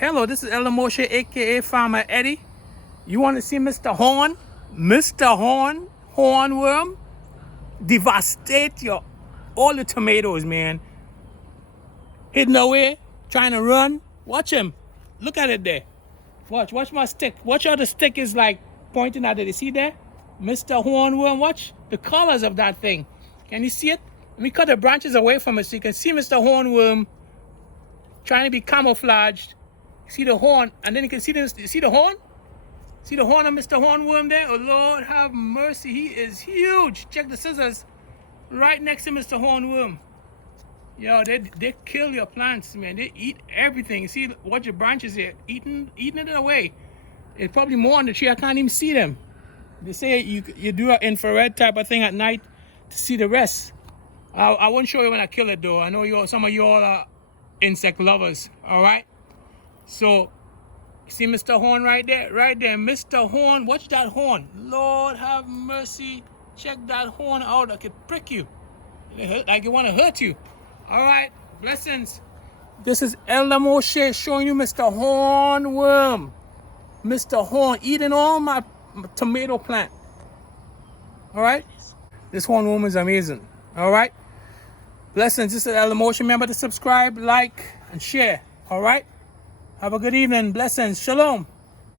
Hello, this is Elder Moshe, aka Farmer Eddie. You want to see Mr. Horn? Mr. Horn, hornworm, devastate all the tomatoes, man. Hidden away, trying to run. Watch him. Look at it there. Watch my stick. Watch how the stick is like pointing at it. You see there? Mr. Hornworm, watch the colors of that thing. Can you see it? Let me cut the branches away from it so you can see Mr. Hornworm trying to be camouflaged. See the horn, and then you can see the horn? See the horn of Mr. Hornworm there? Oh, Lord have mercy. He is huge. Check the scissors right next to Mr. Hornworm. Yo, they kill your plants, man. They eat everything. See, watch your branches here. Eating it away. It's probably more on the tree. I can't even see them. They say you do an infrared type of thing at night to see the rest. I won't show you when I kill it, though. I know some of you all are insect lovers, all right? So, see Mr. Horn right there? Right there, Mr. Horn. Watch that horn. Lord have mercy. Check that horn out. I could prick you. Like it want to hurt you. All right, blessings. This is Elder Moshe showing you Mr. Hornworm. Mr. Horn eating all my tomato plant. All right? This hornworm is amazing. All right? Blessings. This is Elder Moshe. Remember to subscribe, like, and share. All right? Have a good evening. Blessings. Shalom.